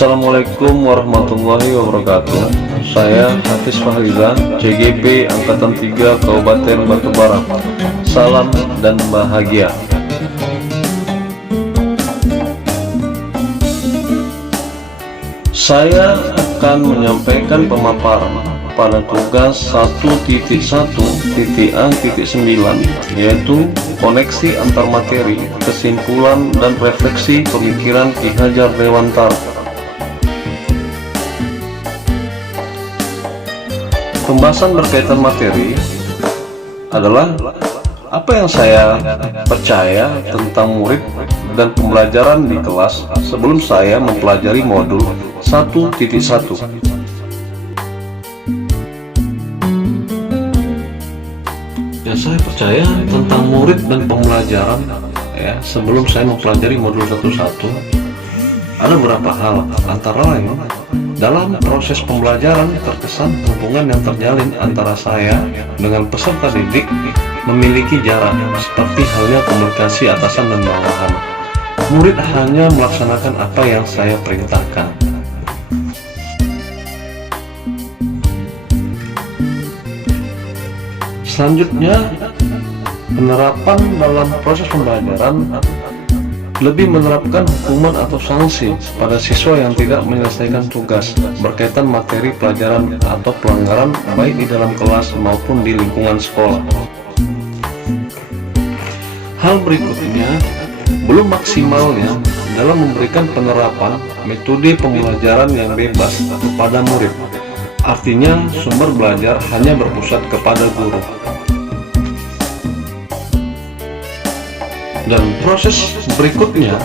Assalamualaikum warahmatullahi wabarakatuh. Saya Hafiz Fahriza, CGP Angkatan 3 Kabupaten Batubara. Salam dan bahagia. Saya akan menyampaikan pemaparan pada tugas 1.1.A.9, yaitu koneksi antar materi, kesimpulan dan refleksi pemikiran Ki Hajar Dewantara. Pembahasan berkaitan materi adalah apa yang saya percaya tentang murid dan pembelajaran di kelas sebelum saya mempelajari modul 1.1. Ya, saya percaya tentang murid dan pembelajaran sebelum saya mempelajari modul 1.1 ada beberapa hal, antara lain dalam proses pembelajaran terkesan hubungan yang terjalin antara saya dengan peserta didik memiliki jarak, seperti halnya komunikasi atasan dan bawahan. Murid hanya melaksanakan apa yang saya perintahkan. Selanjutnya, penerapan dalam proses pembelajaran lebih menerapkan hukuman atau sanksi pada siswa yang tidak menyelesaikan tugas berkaitan materi pelajaran atau pelanggaran baik di dalam kelas maupun di lingkungan sekolah. Hal berikutnya, belum maksimalnya dalam memberikan penerapan metode pembelajaran yang bebas kepada murid. Artinya, sumber belajar hanya berpusat kepada guru. Dan proses berikutnya,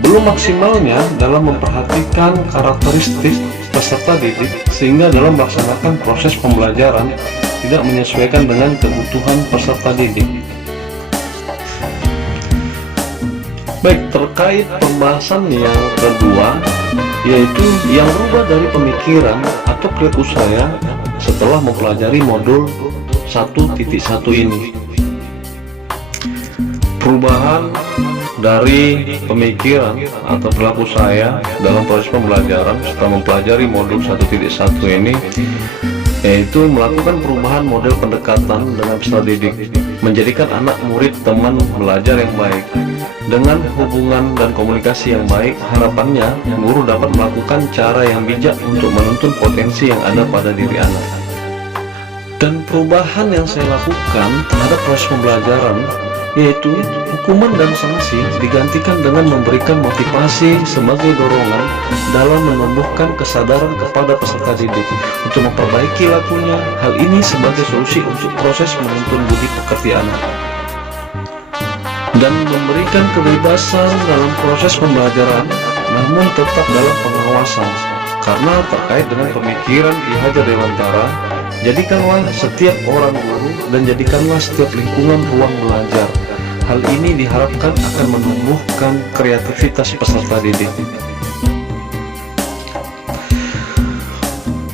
belum maksimalnya dalam memperhatikan karakteristik peserta didik sehingga dalam melaksanakan proses pembelajaran tidak menyesuaikan dengan kebutuhan peserta didik. Baik, terkait pembahasan yang kedua, yaitu yang berubah dari pemikiran atau perilaku saya setelah mempelajari modul 1.1 ini. Perubahan dari pemikiran atau perilaku saya dalam proses pembelajaran setelah mempelajari modul 1.1 ini, yaitu melakukan perubahan model pendekatan dengan peserta didik, menjadikan anak murid teman belajar yang baik. Dengan hubungan dan komunikasi yang baik, harapannya guru dapat melakukan cara yang bijak untuk menuntun potensi yang ada pada diri anak. Dan perubahan yang saya lakukan terhadap proses pembelajaran, yaitu hukuman dan sanksi digantikan dengan memberikan motivasi sebagai dorongan dalam menumbuhkan kesadaran kepada peserta didik untuk memperbaiki lakunya. Hal ini sebagai solusi untuk proses menuntun budi pekerti anak dan memberikan kebebasan dalam proses pembelajaran, namun tetap dalam pengawasan. Karena terkait dengan pemikiran Ki Hajar Dewantara, jadikanlah setiap orang guru dan jadikanlah setiap lingkungan ruang belajar. Hal ini diharapkan akan menumbuhkan kreativitas peserta didik.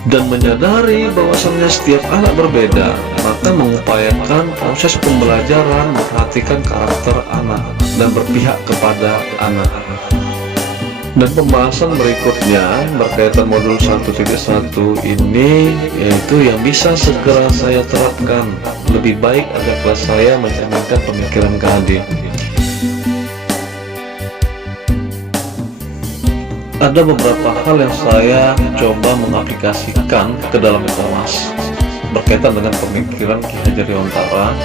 Dan menyadari bahwasannya setiap anak berbeda, maka mengupayakan proses pembelajaran memperhatikan karakter anak dan berpihak kepada anak. Dan pembahasan berikutnya berkaitan modul 1.1 ini, yaitu yang bisa segera saya terapkan lebih baik agar kelas saya mencerminkan pemikiran KHD. Ada beberapa hal yang saya coba mengaplikasikan ke dalam kelas berkaitan dengan pemikiran Ki Hajar Dewantara.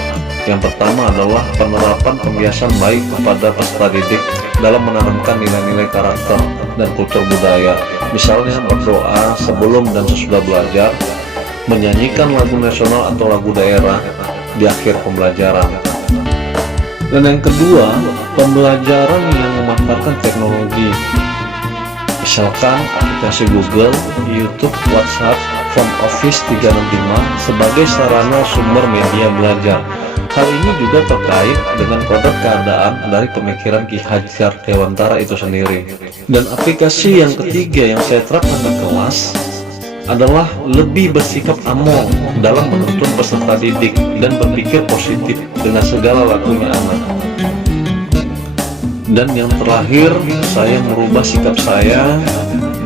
Yang pertama adalah penerapan pembiasaan baik kepada peserta didik dalam menanamkan nilai-nilai karakter dan kultur budaya. Misalnya berdoa sebelum dan sesudah belajar, menyanyikan lagu nasional atau lagu daerah di akhir pembelajaran. Dan yang kedua, pembelajaran yang memanfaatkan teknologi. Misalkan aplikasi Google, YouTube, WhatsApp, From Office 365 sebagai sarana sumber media belajar. Hal ini juga terkait dengan kodrat keadaan dari pemikiran Ki Hajar Dewantara itu sendiri. Dan aplikasi yang ketiga yang saya terapkan di kelas adalah lebih bersikap among dalam menuntun peserta didik dan berpikir positif dengan segala lakunya anak. Dan yang terakhir, saya merubah sikap saya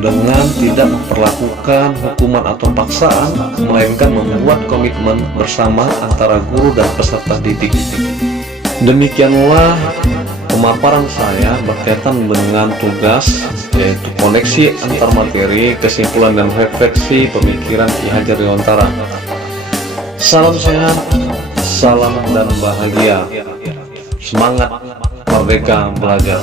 dengan tidak memperlakukan hukuman atau paksaan, melainkan membuat komitmen bersama antara guru dan peserta didik. Demikianlah pemaparan saya berkaitan dengan tugas, yaitu koneksi antar materi, kesimpulan dan refleksi pemikiran Ki Hajar Dewantara. Salam sehat, salam dan bahagia. Semangat merdeka belajar.